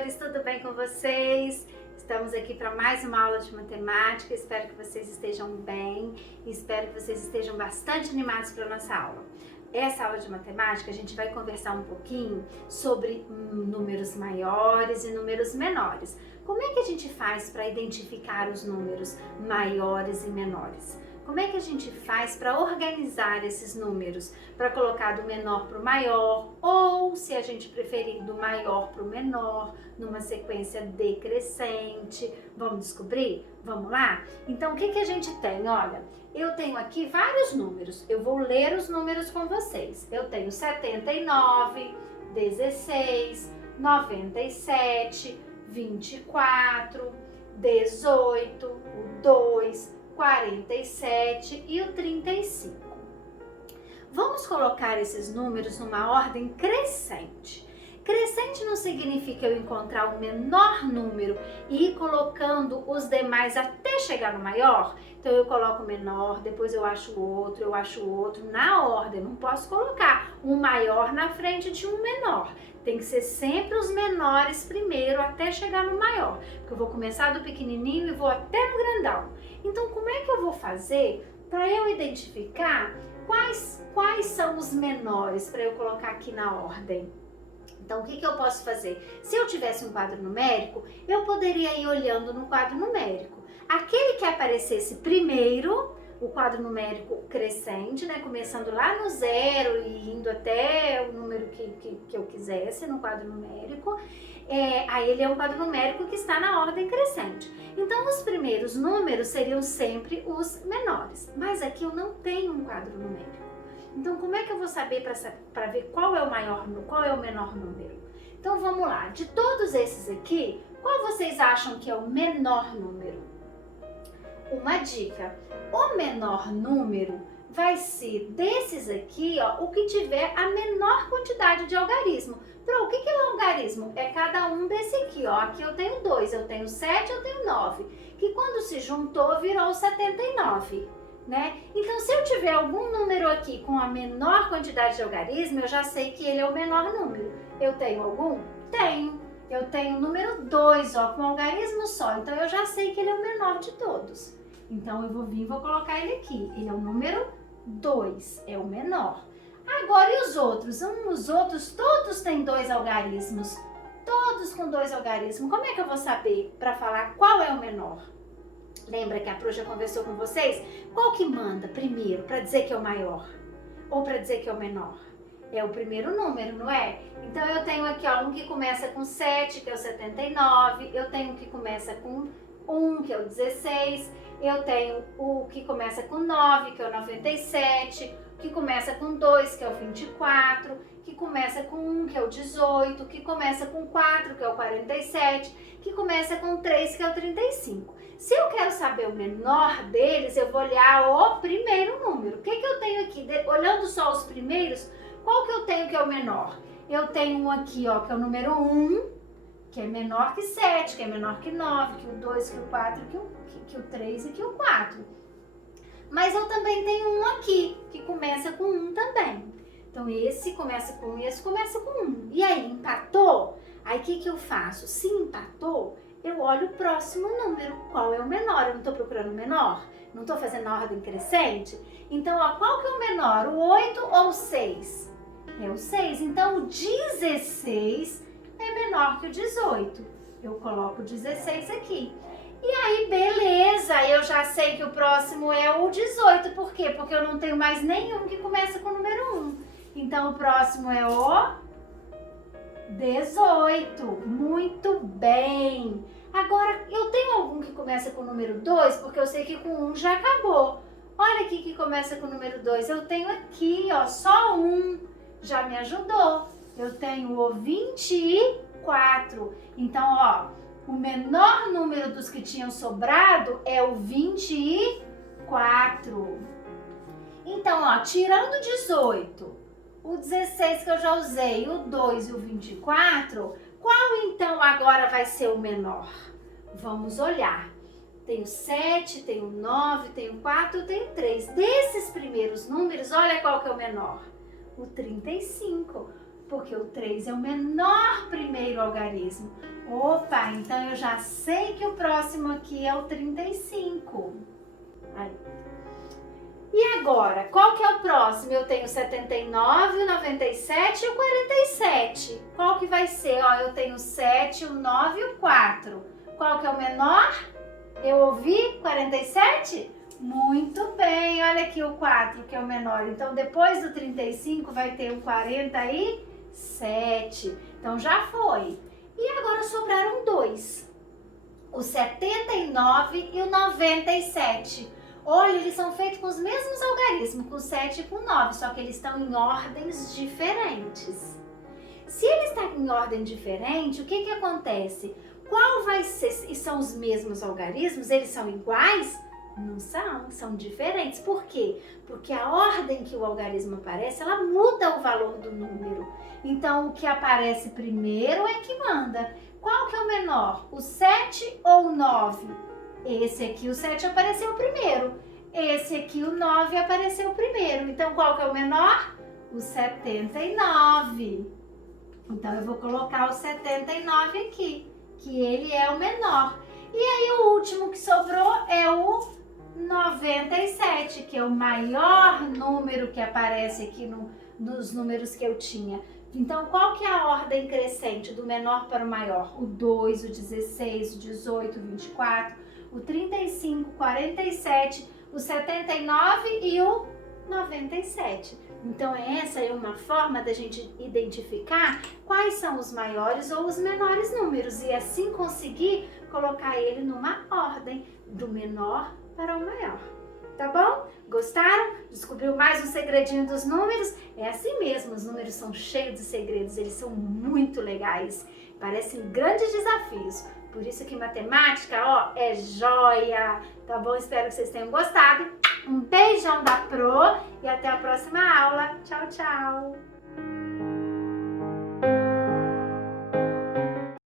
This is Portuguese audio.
amores, tudo bem com vocês? Estamos aqui para mais uma aula de matemática, espero que vocês estejam bem e espero que vocês estejam bastante animados para a nossa aula. Essa aula de matemática a gente vai conversar um pouquinho sobre números maiores e números menores. Como é que a gente faz para identificar os números maiores e menores? Como é que a gente faz para organizar esses números? Para colocar do menor para o maior ou, se a gente preferir, do maior para o menor, numa sequência decrescente. Vamos descobrir? Vamos lá? Então, o que a gente tem? Olha, eu tenho aqui vários números. Eu vou ler os números com vocês. Eu tenho 79, 16, 97, 24, 18, o 2, 47 e o 35. Vamos colocar esses números numa ordem crescente. Crescente não significa eu encontrar o menor número e ir colocando os demais até chegar no maior. Então eu coloco o menor, depois eu acho o outro, na ordem. Não posso colocar um maior na frente de um menor. Tem que ser sempre os menores primeiro até chegar no maior. Porque eu vou começar do pequenininho e vou até no grandão. Então como é que eu vou fazer para eu identificar quais são os menores para eu colocar aqui na ordem? Então, o que eu posso fazer? Se eu tivesse um quadro numérico, eu poderia ir olhando no quadro numérico. Aquele que aparecesse primeiro, o quadro numérico crescente, né? Começando lá no zero e indo até o número que eu quisesse no quadro numérico, aí ele é um quadro numérico que está na ordem crescente. Então, os primeiros números seriam sempre os menores. Mas aqui eu não tenho um quadro numérico. Então, como é que eu vou saber para ver qual é o menor número? Então, vamos lá. De todos esses aqui, qual vocês acham que é o menor número? Uma dica. O menor número vai ser desses aqui, ó, o que tiver a menor quantidade de algarismo. Para o que é o algarismo? É cada um desse aqui, ó. Aqui eu tenho 2, eu tenho 7, eu tenho 9. Que quando se juntou, virou 79. Né? Então, se eu tiver algum número aqui com a menor quantidade de algarismo, eu já sei que ele é o menor número. Eu tenho algum? Tenho. Eu tenho o número 2, ó, com algarismo só. Então, eu já sei que ele é o menor de todos. Então, eu vou vir e vou colocar ele aqui. Ele é o número 2, é o menor. Agora, e os outros? Os outros todos têm 2 algarismos. Todos com 2 algarismos. Como é que eu vou saber para falar qual é o menor? Lembra que a Pro já conversou com vocês? Qual que manda primeiro para dizer que é o maior? Ou para dizer que é o menor? É o primeiro número, não é? Então eu tenho aqui ó, um que começa com 7, que é o 79. Eu tenho um que começa com 1, que é o 16. Eu tenho o que começa com 9, que é o 97. Que começa com 2, que é o 24. Que começa com 1, que é o 18. Que começa com 4, que é o 47. Que começa com 3, que é o 35. Se eu quero saber o menor deles, eu vou olhar o primeiro número. O que eu tenho aqui? Olhando só os primeiros, qual que eu tenho que é o menor? Eu tenho um aqui, ó, que é o número 1, que é menor que 7, que é menor que 9, que o 2, que o 4, que o 3 e que o 4. Mas eu também tenho um aqui, que começa com 1 também. Então, esse começa com 1 e esse começa com 1. E aí, empatou? Aí, o que eu faço? Se empatou, eu olho o próximo número, qual é o menor? Eu não estou procurando o menor? Não estou fazendo a ordem crescente? Então, ó, qual que é o menor? O 8 ou o 6? É o 6. Então, o 16 é menor que o 18. Eu coloco o 16 aqui. E aí, beleza, eu já sei que o próximo é o 18. Por quê? Porque eu não tenho mais nenhum que começa com o número 1. Então, o próximo é o 18. Muito bem. Agora, eu tenho algum que começa com o número 2, porque eu sei que com 1 já acabou. Olha aqui que começa com o número 2. Eu tenho aqui, ó, só 1. Já me ajudou. Eu tenho o 24. Então, ó, o menor número dos que tinham sobrado é o 24. Então, ó, tirando 18, o 16 que eu já usei, o 2 e o 24, qual então agora vai ser o menor? Vamos olhar. Tenho 7, tenho 9, tenho 4, tenho 3. Desses primeiros números, olha qual que é o menor. O 35. Porque o 3 é o menor primeiro algarismo. Opa, então eu já sei que o próximo aqui é o 35. Aí. E agora, qual que é o próximo? Eu tenho o 79, o 97 e o 47. Qual que vai ser? Ó, eu tenho o 7, o 9 e o 4. Qual que é o menor? Eu ouvi 47? Muito bem, olha aqui o 4 que é o menor. Então, depois do 35 vai ter o 47. Então, já foi. E agora sobraram dois. O 79 e o 97. Olha, eles são feitos com os mesmos algarismos, com 7 e com 9, só que eles estão em ordens diferentes. Se ele está em ordem diferente, o que que acontece? Qual vai ser, e são os mesmos algarismos, eles são iguais? Não são, são diferentes. Por quê? Porque a ordem que o algarismo aparece, ela muda o valor do número. Então, o que aparece primeiro é que manda. Qual que é o menor? O 7 ou o 9? Esse aqui, o 7, apareceu primeiro. Esse aqui, o 9, apareceu primeiro. Então, qual que é o menor? O 79. Então, eu vou colocar o 79 aqui, que ele é o menor. E aí, o último que sobrou é o 97, que é o maior número que aparece aqui nos números que eu tinha. Então, qual que é a ordem crescente do menor para o maior? O 2, o 16, o 18, o 24, o 35, o 47, o 79 e o 97. Então, essa é uma forma da gente identificar quais são os maiores ou os menores números e assim conseguir colocar ele numa ordem do menor para o maior. Tá bom? Gostaram? Descobriu mais um segredinho dos números? É assim mesmo, os números são cheios de segredos, eles são muito legais, parecem grandes desafios. Por isso que matemática, ó, é joia, tá bom? Espero que vocês tenham gostado. Um beijão da Pro e até a próxima aula. Tchau, tchau!